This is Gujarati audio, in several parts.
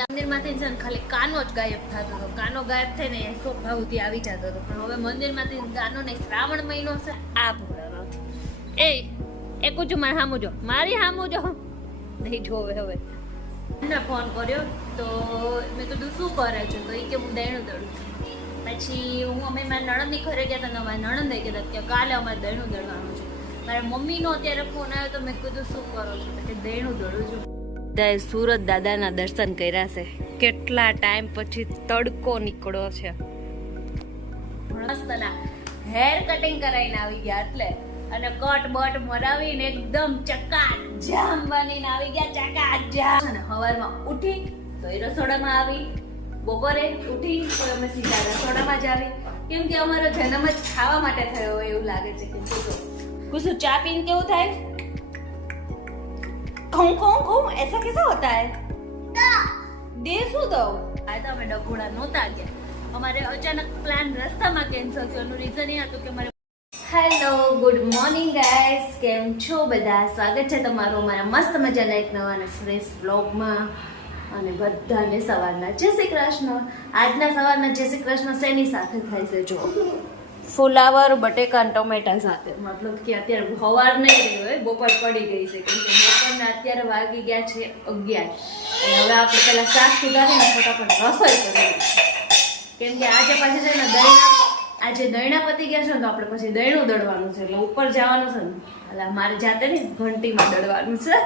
પેલા મંદિરમાંથી છે ને ખાલી કાનો જ ગાયબ થતો હતો. કાનો ગાયબ થઈને સોફા સુધી આવી જતો હતો. પણ હવે મંદિરમાંથી કાનો નહીં, શ્રાવણ મહિનો છે. આ ભોળાનાથ એ કુછ મારે સામું જો, મારી સામું જો નહીં જોવે. હવે એમને ફોન કર્યો તો મેં કીધું શું કરે છે, તો એ કે હું દહીણું દળું છું. પછી અમે મારા નણંદની ઘરે ગયા હતા, મારા નણંદે કીધા કે કાલે અમારે દહીણું દળવાનું છે. મારા મમ્મીનો અત્યારે ફોન આવ્યો તો મેં કીધું શું કરો છો, કે દહીણું દળું છું. સુરત દાદાના દર્શન કર્યા છે. કેટલા ટાઈમ પછી તડકો નીકળ્યો છે. મસ્તના હેર કટિંગ કરાવીને આવી ગયા એટલે, અને કટ બટ મરાવીને એકદમ ચકાજામ બનીને આવી ગયા. ચકાજામ. અને સવારમાં ઉઠી તો એ રસોડામાં આવી, બપોરે ઉઠી તો અમે સીધા રસોડામાં જ આવી. કેમ કે અમારો જન્મ જ ખાવા માટે થયો હોય એવું લાગે છે. કે કુછ ચા પીને કેવું થાય, कहूँ कहूँ कहूँ ऐसा कैसा होता है? दे શું દઉં? આ તો અમે ડગુડા નહોતા ગયા. અમારે અચાનક પ્લાન રસ્તામાં કેન્સલ થયો. એનું રીઝન એ હતું કે અમારે હેલો ગુડ મોર્નિંગ ગાઈસ, કેમ છો બધા? સ્વાગત છે તમારું અમારા મસ્ત મજાના એક નવા અને ફ્રેશ વ્લોગમાં. અને બધાને સવારના જય શ્રી કૃષ્ણ. આજના સવારના જય શ્રી કૃષ્ણ શેની સાથે થાય છે જો, ફુલાવર બટેકા અને ટમેટા સાથે. મતલબ કે અત્યારે સવાર નહીં રહી હોય, બપોર પડી ગઈ છે. કેમ કે બપોરના અત્યારે વાગી ગયા છે 11. અને હવે આપણે પેલા શાક સુધારીને ફટાફટ રસોઈ કરીએ. કેમ કે આજે પાછી છે ને દહીણા પતી ગયા છે ને, તો આપણે પછી દહીણું દળવાનું છે. એટલે ઉપર જવાનું છે ને, એટલે મારે જાતે ને ઘંટીમાં દળવાનું છે.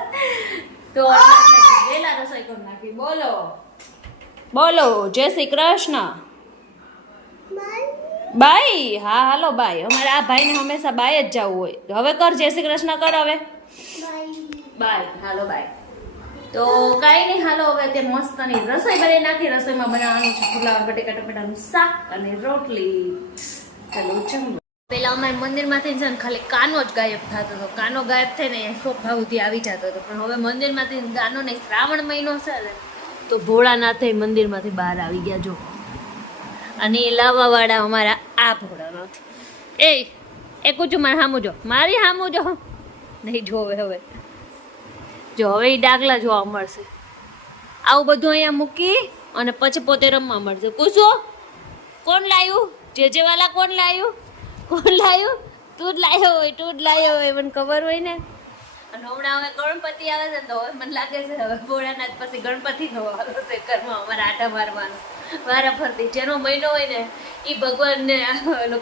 તો વહેલા રસોઈ કરી નાખી. બોલો બોલો જય શ્રી કૃષ્ણ. બાય. હા હાલો બાય. અમારે આ ભાઈને હંમેશા બાય જ જવું હોય. હવે કર જય શ્રી કૃષ્ણ કર. હવે બાય. Hello by. તો કાંઈ નહીં, હાલો હવે તે મસ્તની રસોઈ બનાવી નાખી. રસોઈમાં બનાવવાનું છે ફુલાવર બટેકા ટમેટાનું શાક અને રોટલી. ચાલો જમવા. પેલા અમારે મંદિરમાંથી છે ને ખાલી કાનો જ ગાયબ થતો હતો. કાનો ગાયબ થઈને સોફા સુધી આવી જતો હતો. પણ હવે મંદિરમાંથી કાનો નહીં, શ્રાવણ મહિનો છે ને, તો ભોળાનાથ મંદિરમાંથી બહાર આવી ગયા જો. અને એ લાવવા વાળા અમારા આ ભોળાનાથ. એ કુછ મારે સામું જો, મારી સામું જો નહીં જોવે. હવે જો હવે એ ડાગલા જોવા મળશે. આવું બધું અહીંયા મૂકી અને પછી પોતે રમવા મળશે. કુશો કોણ લાવ્યું? જે વાલા કોણ લાવ્યું? કોણ લાવ્યું? તું જ લાવ્યો હોય, તું જ લાવ્યો હોય, મને ખબર હોય ને. અને હમણાં હવે ગણપતિ આવે છે ને, તો હવે મને લાગે છે હવે ભોળાનાથ પછી ગણપતિ નો વારો છે ઘરમાં અમારે આટા મારવાનો. વારા ફરતી જેનો મહિનો હોય ને એ ભગવાનને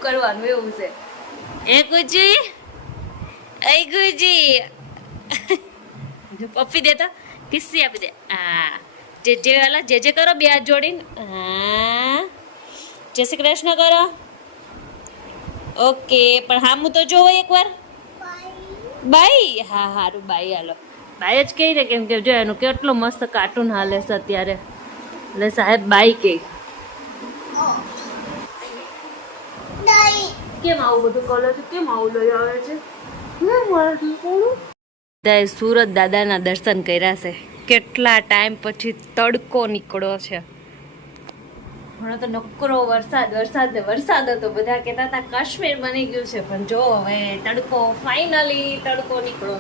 કરવાનું એવું છે. એ ગુજી, એ ગુજી પપ્પી દેતા કિસ્સી આપી દે. હા જે વાલા જે કરો બે હાથ જોડીને. હા જય શ્રી કૃષ્ણ કરો. ઓકે પણ હામું તો જોવો એકવાર. બાય. હા હારું બાય. હાલો બાય જ કહી ને, કેમ કે જો એનું કેટલો મસ્ત કાર્ટૂન હાલે છે અત્યારે. એટલે સાહેબ બાઈ કે કેમ આવું બધું કરો છો, કેમ આવું લઈ આવે છે? સુરત દાદાના દર્શન કર્યા છે. કેટલા ટાઈમ પછી તડકો નીકળ્યો છે. હમણાં તો નકરો વરસાદ હતો. બધા કહેતા હતા કાશ્મીર બની ગયું છે. પણ જો હવે તડકો, ફાઇનલી તડકો નીકળ્યો.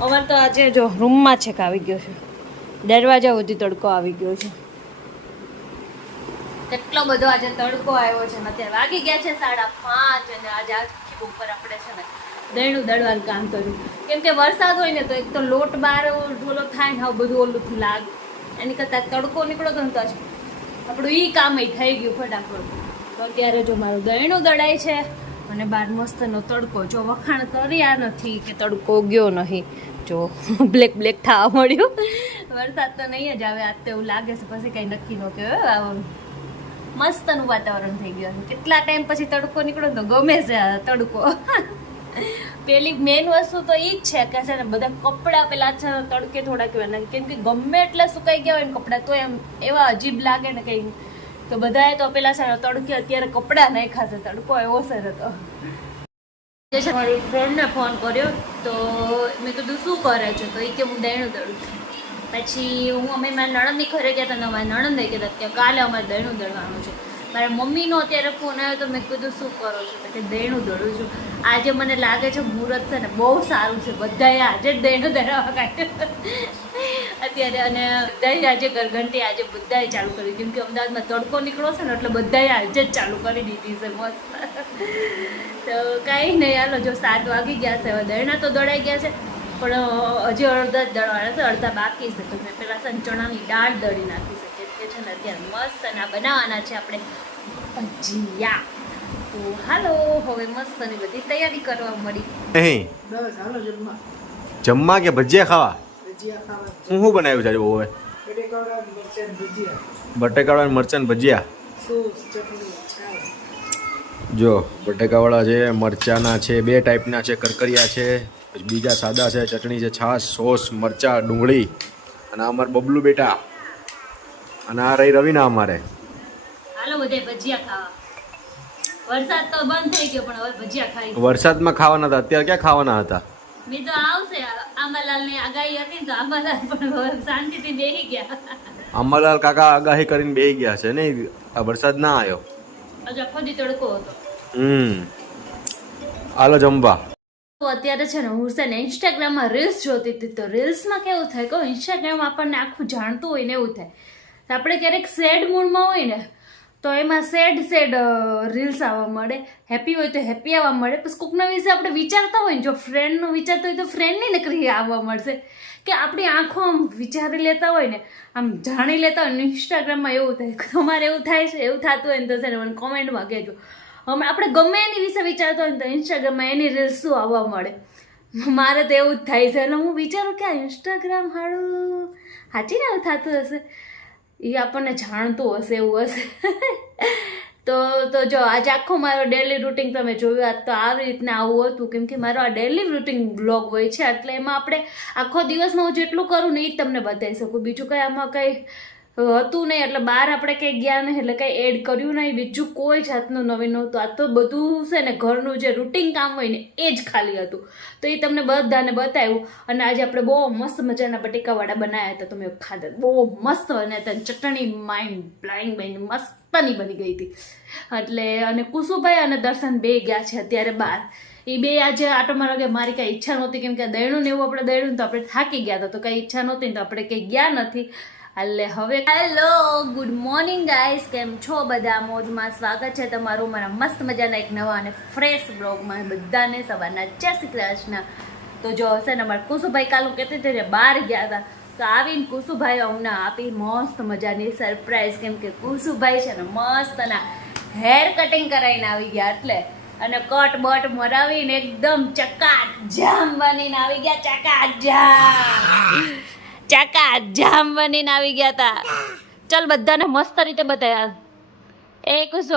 અમારે તો આજે જો રૂમમાં છે કે આવી ગયો છે, દરવાજા સુધી તડકો આવી ગયો છે. કેટલો બધો આજે તડકો આવ્યો છે. અત્યારે વાગી ગયા છે 5:30. અને આજે આખી ઉપર આપણે છે ને દહીણું દળવાનું કામ કર્યું. કેમ કે વરસાદ હોય ને તો એક તો લોટ બાર ઢોલો થાય ને, બધું ઓલું લાગે. એની કરતાં તડકો નીકળો તો આપણું ઈ કામ થઈ ગયું ફટાફટ. તો અત્યારે જો મારું દહીણું દળાય છે અને બાર મસ્તનો તડકો. જો વખાણ કર્યા નથી કે તડકો ગયો નહીં. જો બ્લેક થવા મળ્યું. વરસાદ તો નહીં જ આવે આજ તો એવું લાગે છે. પછી કંઈ નક્કી ન કહેવાય. મસ્તનું વાતાવરણ થઈ ગયું. કેટલા ટાઈમ પછી તડકો નીકળ્યો તો ગમે છે તડકો. પેલી મેઇન વસ્તુ તો ઈ જ છે કે છે ને બધા કપડાં પેલા છે તડકે થોડા કહેવાના. કેમ કે ગમે એટલે સુકાઈ ગયા હોય ને કપડાં, તો એમ એવા અજીબ લાગે ને કંઈ. તો બધાએ તો પેલા છે ને તડકે અત્યારે કપડાં નાખ્યા છે. તડકો એવો સર હતો. મારી ફ્રેન્ડને ફોન કર્યો તો મેં કીધું શું કરે છે, તો એ કે હું દહીણું દળું છું. પછી અમે મારા નણંદની ઘરે ગયા હતા. મારા નણંદે કીધા કે કાલે અમારે દહીણું દળવાનું છે. મારા મમ્મીનો અત્યારે ફોન આવ્યો તો મેં કીધું શું કરો છો તો કે દહીંનું દળું છું. આજે મને લાગે છે મુહૂર્ત છે ને બહુ સારું છે, બધાએ આજે જ દહીંનું દળાવવા કાઢ્યું અત્યારે. અને બધાએ આજે ઘરઘંટી આજે બધાએ ચાલુ કરી, કેમ કે અમદાવાદમાં તડકો નીકળો છે ને એટલે બધાએ આજે જ ચાલુ કરી દીધી છે મસ્ત. તો કાંઈ નહીં, હાલો જો 7 વાગી ગયા છે, હવે દહીંના તો દળાઈ ગયા છે પણ હજી અડધા જ દળવાના છે, અડધા બાકી છે. તો મેં પહેલાં છે ને ચણાની દાળ દળી નાખી છે, કેમ કે છે ને અત્યારે મસ્ત અને આ બનાવવાના છે આપણે ભજીયા. તો હાલો હવે મસ્ત ની બધી તૈયારી કરવા મળી. નહીં જમવા કે ભજીયા ખાવા? હું બનાવ્યું છે હવે? બટેકાવાળા મરચાં ભજીયા. જો બટેકાવાળા છે, મરચાંના છે, 2 ટાઈપના છે, કરકરિયા છે, પછી બીજા સાદા છે, ચટણી છે, છાશ, સોસ, મરચાં, ડુંગળી. અને અમારે બબલુ બેટા અને આ રહી રવિના અમારે. હાલો બધે ભજીયા ખાવા. વરસાદ તો બંધ થઈ ગયો પણ હવે ભજીયા ખાઈ. વરસાદમાં ખાવાના હતા, અત્યારે ક્યાં ખાવાના હતા? મેં તો આવશે આંબાલાલ ની આગાહી હતી ને તો આંબાલાલ પણ હવે શાંતિથી બેસી ગયા. અંબાલાલ કાકા આગાહી કરીને બેસી ગયા છે ને, આ વરસાદ ના આવ્યો. હજુ આખો દી તડકો હતો. હાલો જમવા. તો અત્યારે છે ને હું છે ને ઇન્સ્ટાગ્રામમાં રીલ્સ જોતી હતી. તો રીલ્સમાં કેવું થાય કહો, ઇન્સ્ટાગ્રામ આપણને આખું જાણતું હોય ને એવું થાય. આપણે ક્યારેક સેડ મૂડમાં હોય ને તો એમાં સેડ રીલ્સ આવવા મળે, હેપી હોય તો હેપી આવવા મળે. પછી કોકના વિશે આપણે વિચારતા હોય ને, જો ફ્રેન્ડનું વિચારતા હોય તો ફ્રેન્ડની નકરી આવવા મળશે. કે આપણી આંખો આમ વિચારી લેતા હોય ને, આમ જાણી લેતા હોય ને, ઇન્સ્ટાગ્રામમાં એવું થાય. તમારે એવું થાય છે? એવું થતું હોય ને તો છે ને મને કોમેન્ટમાં કહેજો. અમે આપણે ગમે એની વિશે વિચારતા હોય ને તો ઇન્સ્ટાગ્રામમાં એની રીલ્સ શું આવવા મળે. મારે તો એવું જ થાય છે. એટલે હું વિચારું કે આ ઇન્સ્ટાગ્રામ હારું સાચી ને એવું થતું હશે, એ આપણને જાણતું હશે એવું હશે. તો જો આજે આખો મારો ડેલી રૂટીન તમે જોયું. આજ તો આવી રીતના આવું હતું, કેમ કે મારો આ ડેલી રૂટીન બ્લોગ હોય છે, એટલે એમાં આપણે આખો દિવસમાં હું જેટલું કરું ને એ જ તમને બતાવી શકું. બીજું કંઈ આમાં કંઈ હતું નહીં, એટલે બહાર આપણે કંઈ ગયા નહીં, એટલે કંઈ એડ કર્યું નહીં, બીજું કોઈ જાતનું નવીન નહોતું. આ તો બધું છે ને ઘરનું જે રૂટીન કામ હોય ને એ જ ખાલી હતું. તો એ તમને બધાને બતાવ્યું. અને આજે આપણે બહુ મસ્ત મજાના બટેકાવાળા બનાવ્યા હતા, તમે ખાધા, બહુ મસ્ત બનાવ્યા હતા. ચટણી માઇન્ડ બ્લાઇંગ બની મસ્તની બની ગઈ હતી. એટલે અને કુસુભાઈ અને દર્શન બે ગયા છે અત્યારે બહાર. એ બે આજે આટો મારવા ગયા. મારી કાંઈ ઈચ્છા નહોતી, કેમ કે દહીંનું ને એવું આપણે દહીંનું તો આપણે થાકી ગયા હતા, તો કાંઈ ઈચ્છા નહોતી ને તો આપણે કંઈ ગયા નથી. એટલે હવે હેલો ગુડ મોર્નિંગ ગાઈસ, કેમ છો બધા? મોજમાં સ્વાગત છે તમારું મારા મસ્ત મજાના એક નવા અને ફ્રેશ બ્લોગમાં. બધાને સવારના જય શ્રી કૃષ્ણ. તો જો હશે ને અમારા કુસુભાઈ કાલું કહેતી હતી ને બહાર ગયા હતા, તો આવીને કુસુભાઈ અમને આપી મસ્ત મજાની સરપ્રાઈઝ. કેમ કે કુસુભાઈ છે ને મસ્ત ના હેર કટિંગ કરાવીને આવી ગયા, એટલે અને કટ બટ મરાવીને એકદમ ચકાજામ બનીને આવી ગયા. ચકાજામ બનીને આવી ગયા હતા. ચલ બધાને મસ્ત રીતે બતાવ્યા. એ કુસુ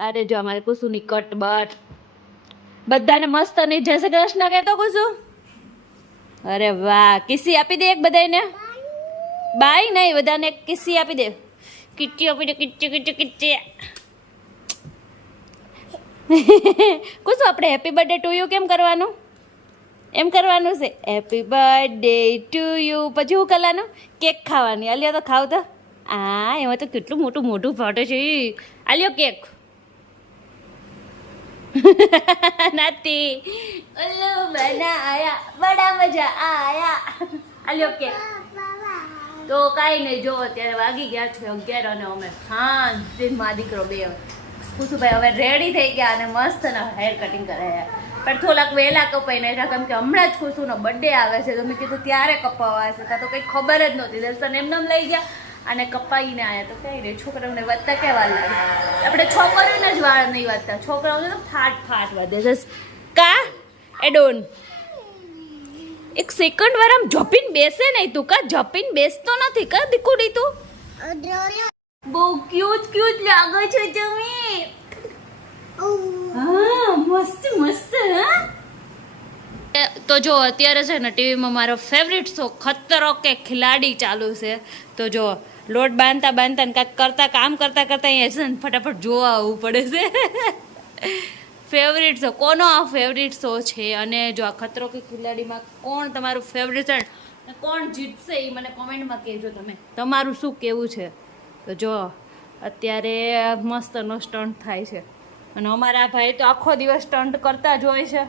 અરે જો અમારે કુસુની કટ બટ બધાને મસ્ત અને જય શ્રી કૃષ્ણ કહેતો કુસુ. અરે વાહ, કિસ્સી આપી દે એક બધાને. બાય નહીં, બધાને એક કિસ્સી આપી દે. કિચ્ચી આપી દે, કિચ્ચી કિચ્ચી કિચ્ચી. કુસુ આપણે હેપી બર્થડે ટુ યુ કેમ કરવાનું? એમ કરવાનું છે હેપી બર્થડે ટુ યુ. પછી શું કરવાનું? કેક ખાવાની. અલ્યા તો ખાવ તો આ એમાં તો કેટલું મોટું મોટું ફાટે છે આલ્યો કેક નથી ઉલ્લુ બનાયા બડા મજા આયા આલ્યો કેક તો કાંઈ નહીં જો અત્યારે વાગી ગયા છે 11 અને અમે શાંતિ મા દીકરો બે કુસુભાઈ હવે રેડી થઈ ગયા અને મસ્ત હેર કટિંગ કરાયા પણ થોડાક વહેલા કપાઈ નાખ્યા કેમ કે હમણાં જ કુસુનો બર્થડે આવે છે તો મેં કીધું ત્યારે કપાવવા હશે તો કંઈ ખબર જ નહોતી દર્શન એમને લઈ ગયા અને કપાઈને આવ્યા તો કઈ નહીં છોકરાઓને વધતા ક્યાં વાર લાગે આપણે છોકરીઓને જ વાળ નહીં વધતા છોકરાઓને તો ફાટ ફાટ વધે છે કા એડોન એક સેકન્ડ વાર આમ ઝપીને બેસે નહીં તું કા ઝપીને બેસતો નથી કા દીકુડી તું બહુ ક્યુટ લાગે છે તમે હા મસ્ત મસ્ત હા તો જો અત્યારે છે ને ટીવીમાં મારો ફેવરિટ શો ખતરો કે ખિલાડી ચાલુ છે તો જો લોટ બાંધતા બાંધતા ને કાંઈક કામ કરતા અહીંયા છે ને ફટાફટ જોવા આવવું પડે છે ફેવરિટ શો કોનો આ ફેવરિટ શો છે અને જો આ ખતરો કે ખિલાડીમાં કોણ તમારું ફેવરિટ છે ને કોણ જીતશે એ મને કોમેન્ટમાં કહેજો તમે તમારું શું કહેવું છે તો જો અત્યારે મસ્તનો સ્ટન્ટ થાય છે અને અમારા ભાઈ તો આખો દિવસ સ્ટન્ટ કરતા જ હોય છે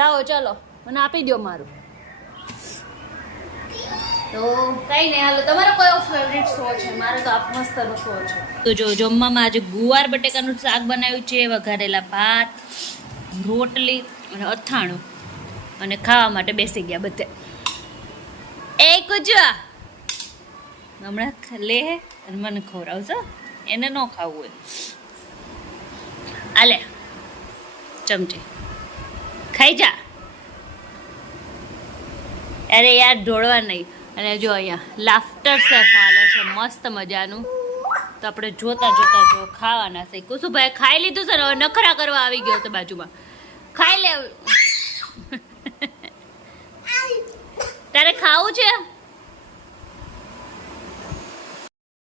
લાવો ચાલો મને આપી દો મારું તો કઈ નહીં હાલો તમારો કયો ફેવરિટ શો છે મારો તો આ મસ્તનો શો છે તો જો જમવામાં આજે ગુવાર બટેકાનું શાક બનાવ્યું છે વઘારેલા ભાત રોટલી અને અથાણું અને ખાવા માટે બેસી ગયા બધે એ કુજા હમણાં લે અને મને ખવડાવજો એને ન ખાવું હોય આલે ચમચી ખાઈ જા અરે યાર ઢોળવા નહીં અને જો અહીંયા લાફ્ટર શેફ હાલે છે મસ્ત મજાનું તો આપણે જોતા જોતા જો ખાવાના છે કુસુભાઈ ખાઈ લીધું છે ને હવે નખરા કરવા આવી ગયો છે બાજુમાં ખાઈ લે તારે ખાવું છે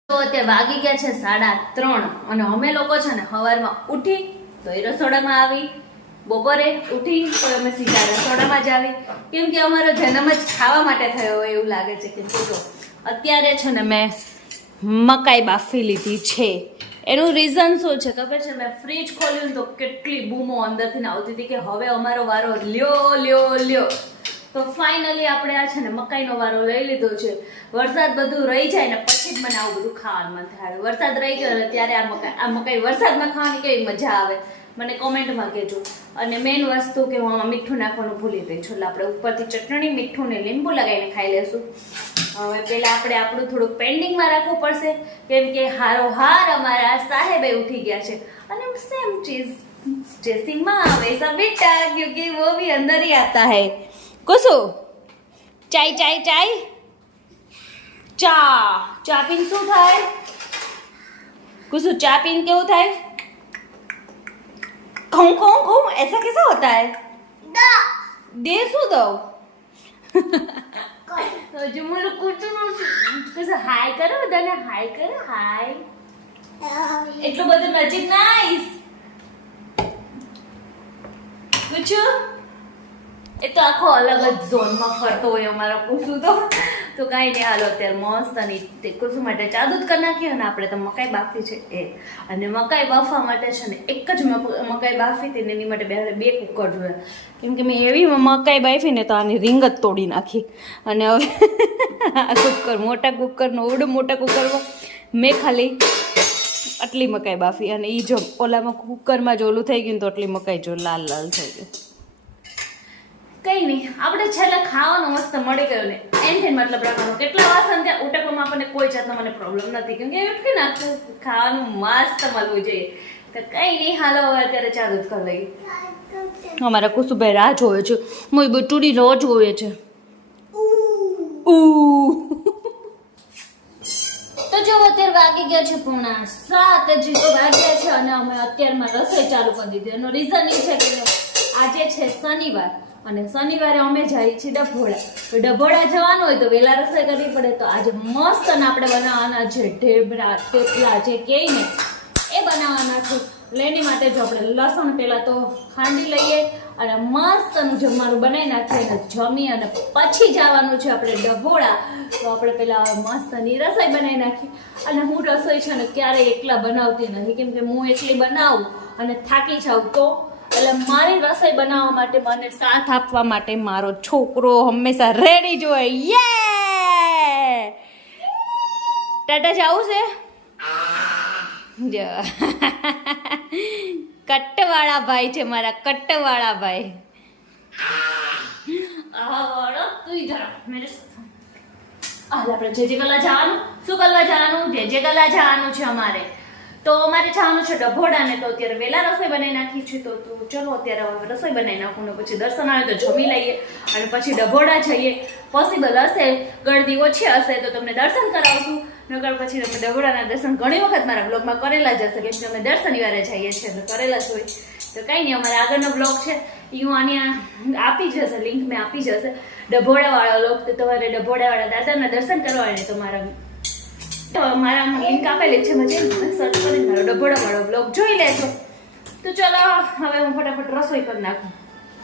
તો અત્યારે વાગી ગયા છે 3:30 અને અમે લોકો છે ને સવારમાં ઉઠી તો એ રસોડામાં આવી બપોરે ઉઠી તો અમે સીધા રસોડામાં જ આવી કેમ કે અમારો જન્મ જ ખાવા માટે થયો હોય એવું લાગે છે કે જો અત્યારે છે ને મેં મકાઈ બાફી લીધી છે એનું રીઝન શું છે ખબર છે મેં ફ્રીજ ખોલ્યું તો કેટલી બૂમો અંદરથી આવતી હતી કે હવે અમારો વારો લ્યો તો ફાઇનલી આપણે આ છે ને મકાઈનો વારો લઈ લીધો છે વરસાદ બધું રહી જાય ને પછી જ મને આવું બધું ખાવાનું મન થાય વરસાદ રહી ગયો ને ત્યારે આ મકાઈ વરસાદમાં ખાવાની કેવી મજા આવે મને કોમેન્ટમાં કહેજો અને મેઇન વસ્તુ કે હું આમાં મીઠું નાખવાનું ભૂલી ગઈ છું એટલે આપણે ઉપરથી ચટણી મીઠું ને લીંબુ લગાવીને ખાઈ લેશું હવે પહેલાં આપણે આપણું થોડુંક પેન્ડિંગમાં રાખવું પડશે કેમ કે હારોહાર અમારા સાહેબે ઉઠી ગયા છે અને સેમ ચીઝ ड्रेसिंग में वैसा बेटा क्योंकि वो भी अंदर ही आता है कुसु चाय चाय चाय चा चा पीन શું થાય कुसु चा पीन કેવું થાય कहूँ कहूँ कहूँ ऐसा कैसा होता है दे શું દઉં જો મને કૂટનું કુસુ હાય કરો બધાને હાય કરો હાય એટલું બધું નજીક નાઈસ પૂછું એ તો આખો અલગ જ ઝોનમાં ફરતો હોય અમારો કુસુ તો કાંઈ નહીં હાલો અત્યારે મસ્ત અને તે કુસુ માટે ચા દૂધ કરી નાખીએ અને આપણે તો મકાઈ બાફી છે એ અને મકાઈ બાફવા માટે છે ને એક જ મકાઈ બાફી હતી ને એની માટે બે કુકર જોઈએ કેમ કે મેં એવી મકાઈ બાફી ને તો આની રીંગ જ તોડી નાખી અને હવે આ કુકર મોટા કુકરનો મોટા કુકરમાં મેં ખાલી આટલી મકાઈ બાફી અને એ જો ઓલામાં કુકરમાં જો ઓલું થઈ ગયું તો આટલી મકાઈ જો લાલ લાલ થઈ ગઈ કઈ નહીં આપણે છેલ્લે ખાવાનું મસ્ત મળી ગયો ને એનથી મતલબ રાખવાનો કેટલા વાસણ ત્યાં ઉટકવામાં આપણને કોઈ જાતનો મને પ્રોબ્લેમ નથી કેમ કે ઉઠી નાખવું ખાવાનું મસ્ત મળવું જોઈએ તો કઈ નહીં હાલો હવે અત્યારે ચા દૂધ કરી લઈએ અમારા કુસુભાઈ રાહ જોવે છે મોઈ બટુડી રાહ જોવે છે તો જો અત્યારે વાગી ગયા છે 7:30 હજી તો વાગ્યા છે અને અમે અત્યારમાં રસોઈ ચાલુ કરી દીધી એનો રીઝન એ છે કે આજે છે શનિવાર અને શનિવારે અમે જઈએ છીએ ડભોળા તો ડભોળા જવાનું હોય તો વહેલા રસોઈ કરવી પડે તો આજે મસ્ત અને આપણે બનાવવાના છે ઢેબરા થેપલા જે કહે ને એ બનાવવાના છે એની માટે જો આપણે લસણ પહેલા તો ખાંડી લઈએ અને મસ્તનું જમવાનું બનાવી નાખીએ અને જમી અને પછી જવાનું છે આપણે ડભોળા. તો આપણે પહેલા મસ્તની રસોઈ બનાવી નાખી. અને હું રસોઈ છે ને ક્યારેય એકલા બનાવતી નથી, કેમ કે હું એકલી બનાવું અને થાકી જાઉં તો એટલે મારી રસોઈ બનાવવા માટે મને સાથ આપવા માટે મારો છોકરો હંમેશા રેડી જ હોય. યે ટાટા જાવું છે જો કટ્ટવાળા ભાઈ છે મારા, કટ્ટવાળા ભાઈ. આવડો તું ઇધર મેરે આજે આપણે જે કલા જવાનું, શું કરવા જવાનું, જે કલા જવાનું છે અમારે. તો અમારે જવાનું છે ડભોડાને. તો અત્યારે વહેલા રસોઈ બનાવી નાખી છે. તો તું ચલો અત્યારે હવે રસોઈ બનાવી નાખું ને પછી દર્શન આવે તો જમી લઈએ અને પછી ડભોડા જઈએ. પોસિબલ હશે, ગળદી ઓછી હશે તો તમને દર્શન કરાવશું, નકર પછી તમે ડભોડાના દર્શન ઘણી વખત મારા બ્લોગમાં કરેલા જ હશે, કેમ કે અમે દર શનિવારે જઈએ છીએ તો કરેલા જ હોય. તો કંઈ નહીં, અમારે આગળનો બ્લોગ છે એ હું આની આપી જશે, લિંક મેં આપી જશે ડભોડાવાળો બ્લોગ. તો તમારે ડભોડાવાળા દાદાના દર્શન કરવા હોય ને તો મારા લિંક આપેલી છે, મજે સર્ચ કરીને મારો ડભોડાવાળો બ્લોગ જોઈ લેજો. તો ચલો હવે હું ફટાફટ રસોઈ કરી નાખું.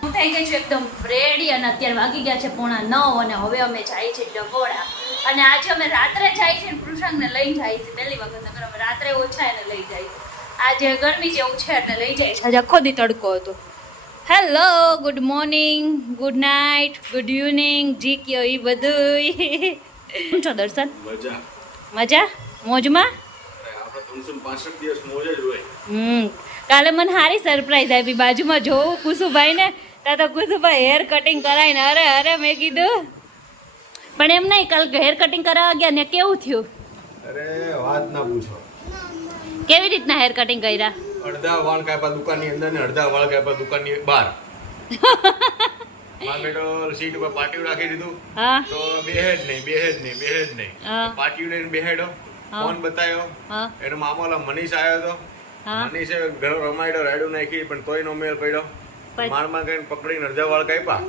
હું થઈ ગઈ છું એકદમ રેડી અને અત્યારે વાગી ગયા છે 9:30 અને હવે અમે જાય છે ડભોડા. અને આજે અમે રાત્રે જાય છે કૃષ્ણને લઈ જાય છે, પહેલી વખત. નકર અમે રાત્રે ઓછા એને લઈ જાય છે. આજે ગરમી જેવું છે એટલે લઈ જાય છે. આજે આખો દી તડકો હતો. Hello, good morning, good night, good evening, જી કયો એ બધું. શું છો દર્શન? મજા મજા મોજમાં. આપણે 365 દિવસ મોજ જ હોય. કાલે મને સારી સરપ્રાઈઝ આપી. બાજુમાં જોવું કુસુભાઈ ને, ત્યાં તો કુસુભાઈ હેર કટિંગ કરાવીને અરે અરે મેં કીધું. પણ એમ નહીં, કાલ હેર કટિંગ કરાવવા ગયા ને કેવું થયું? અરે વાત ના પૂછો. કેવી રીતના હેર કટિંગ કર્યા? અડધા વાળ કાપ્યા દુકાનની અંદર ને અડધા વાળ કાપ્યા દુકાનની બહાર. માં બેટો સીટ ઉપર પાટિયું રાખી દીધું. હા તો બેહે જ નહીં. પાટિયું લઈને બેહેડો, ફોન બતાવ્યો. એનો મામો મનીષ આવ્યો હતો. મનીષે ઘણો રમાડ્યો, રાયડું નાખી, પણ તોય નો મેળ પડ્યો. મારમાં કઈ પકડીને અડધા વાળ કાપ્યા,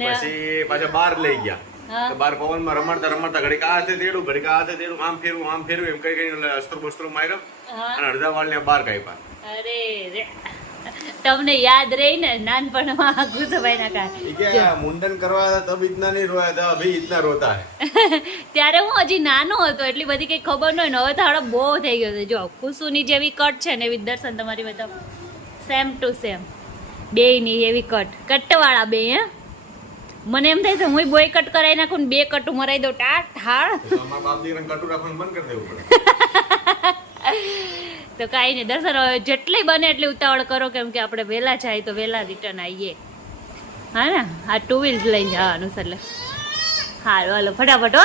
પછી પાછા બહાર લઈ ગયા. તો બાર પવનમાં રમાડતા ઘડીક આ હાથે તેડું, ઘડીક આ હાથે તેડું, આમ ફેરવું એમ કઈ અસ્ત્ર બસ્ત્રો માર્યો અને અડધા વાળ ને બહાર કાપ્યા. અરે રે, તમને યાદ રહી ને નાનપણમાં ગુસુભાઈ ના કા મુંડન કરવા હતા તબ ઇતના નહીં રોયા હતા, અભી ઇતના રોતા હે. ત્યારે હું હજી નાનો હતો, એટલી બધી કઈ ખબર ન હોય ને. હવે તો હાડો બહુ થઈ ગયો છે. જો કુસુની જેવી કટ છે ને એવી દર્શન તમારી બધા સેમ ટુ સેમ બેયની એવી કટવાળા બે. હે મને એમ થાય છે હું બોય કટ કરાવી નાખું ને 2 કટું મરાઈ દઉં ટાટ ઠાળ. અમારા બાપ દીકરાને કટુ રાખવાનું બંધ કરી દેવું પડે. તો કાંઈ નહીં દર્શન, જેટલી બને એટલી ઉતાવળ કરો, કેમ કે આપણે વહેલા જાય તો વહેલા રિટર્ન આવીએ. હા ને, આ 2 વ્હીલ્સ લઈને જવાનું છે એટલે હાલો હાલો ફટાફટ. હો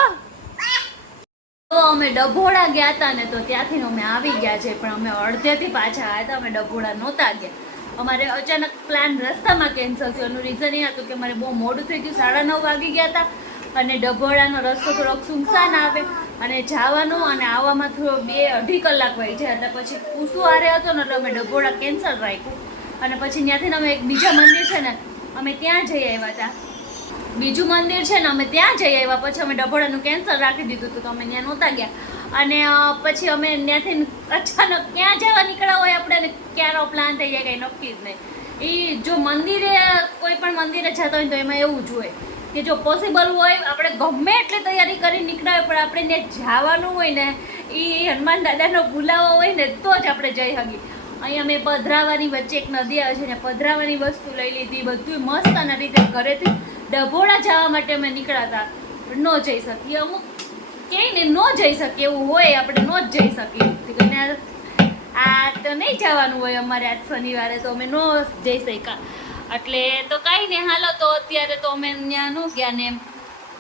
તો અમે ડભોડા ગયા હતા ને, તો ત્યાંથી અમે આવી ગયા છે, પણ અમે અડધેથી પાછા આવ્યા હતા. અમે ડભોડા નહોતા ગયા, અમારે અચાનક પ્લાન રસ્તામાં કેન્સલ થયો. એનું રીઝન એ હતું કે અમારે બહુ મોડું થઈ ગયું, 9:30 વાગી ગયા હતા અને ડભોડાનો રસ્તો થોડોક સુનસાન આવે અને જવાનું અને આવવામાં થોડો 2-2.5 કલાક વહી જાય. એટલે પછી કુસુ હારે હતો ને એટલે અમે ડભોડા કેન્સલ રાખ્યું. અને પછી ત્યાંથી અમે એક બીજા મંદિર છે ને અમે ત્યાં જઈ આવ્યા હતા. બીજું મંદિર છે ને અમે ત્યાં જઈ આવ્યા. પછી અમે ડભોડાનું કેન્સલ રાખી દીધું હતું, તો અમે ત્યાં નહોતા ગયા. અને પછી અમે ત્યાંથી અચાનક ક્યાં જવા નીકળ્યા હોય આપણે, ક્યાંનો પ્લાન થઈ જાય કંઈ નક્કી જ નહીં. એ જો મંદિરે કોઈ પણ મંદિરે જતા હોય તો એમાં એવું જ હોય કે જો પોસિબલ હોય આપણે ગમે એટલી તૈયારી કરી નીકળાય, પણ આપણે ત્યાં જવાનું હોય ને એ હનુમાન દાદાનો બોલાવો હોય ને તો જ આપણે જઈ શકીએ. અહીંયા અમે પધરાવાની વચ્ચે એક નદી આવે છે ને, પધરાવાની વસ્તુ લઈ લીધી, બધું મસ્ત અને રીતે ઘરેથી ડભોડા જવા માટે અમે નીકળ્યા હતા. ન જઈ શકીએ, અમુક ક્યાંય ને ન જઈ શકીએ એવું હોય, આપણે ન જ જઈ શકીએ. આ તો નહીં જવાનું હોય અમારે આજ શનિવારે, તો અમે ન જઈ શક્યા. એટલે તો કાંઈ નહીં, હાલો તો અત્યારે તો અમે ત્યાં ન ગયા ને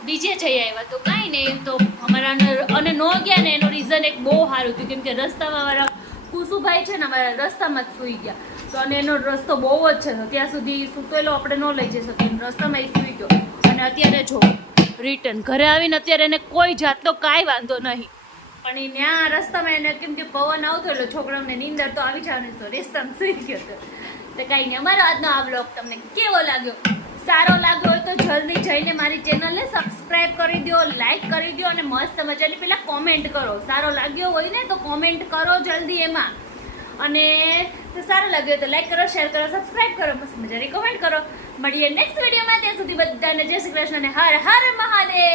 બીજે જઈ આવ્યા. તો કાંઈ નહીં, તો અમારા અને ન ગયા ને એનું રીઝન એક બહુ સારું હતું, કેમ કે રસ્તામાં મારા કુસુભાઈ છે ને અમારા રસ્તામાં જ સૂઈ ગયા. તો અને એનો રસ્તો બહુ જ છે, તો ત્યાં સુધી સૂતેલો આપણે ન લઈ જઈ શકીએ, રસ્તામાં એ સૂઈ ગયો. અને અત્યારે જો રિટર્ન ઘરે આવીને અત્યારે એને કોઈ જાતનો કાંઈ વાંધો નહીં, પણ એ ત્યાં રસ્તામાં એને કેમ કે પવન આવતો એટલે છોકરાઓને નીંદર તો આવી જવાની, તો રસ્તામાં સૂઈ ગયો હતો. તો કાંઈ નહીં, અમારો આજનો આ બ્લોગ તમને કેવો લાગ્યો? સારો લાગ્યો હોય તો જલ્દી જઈને મારી ચેનલને સબસ્ક્રાઈબ કરી દો, લાઈક કરી દો અને મસ્ત મજાની પેલા કોમેન્ટ કરો. સારો લાગ્યો હોય ને તો કોમેન્ટ કરો જલ્દી એમાં. અને સારું લાગ્યું તો લાઈક કરો, શેર કરો, સબસ્ક્રાઇબ કરો, મસ્ત મજાની કોમેન્ટ કરો. મળીએ નેક્સ્ટ વિડીયોમાં. ત્યાં સુધી બધાને જય શ્રી કૃષ્ણ અને હર હર મહાદેવ.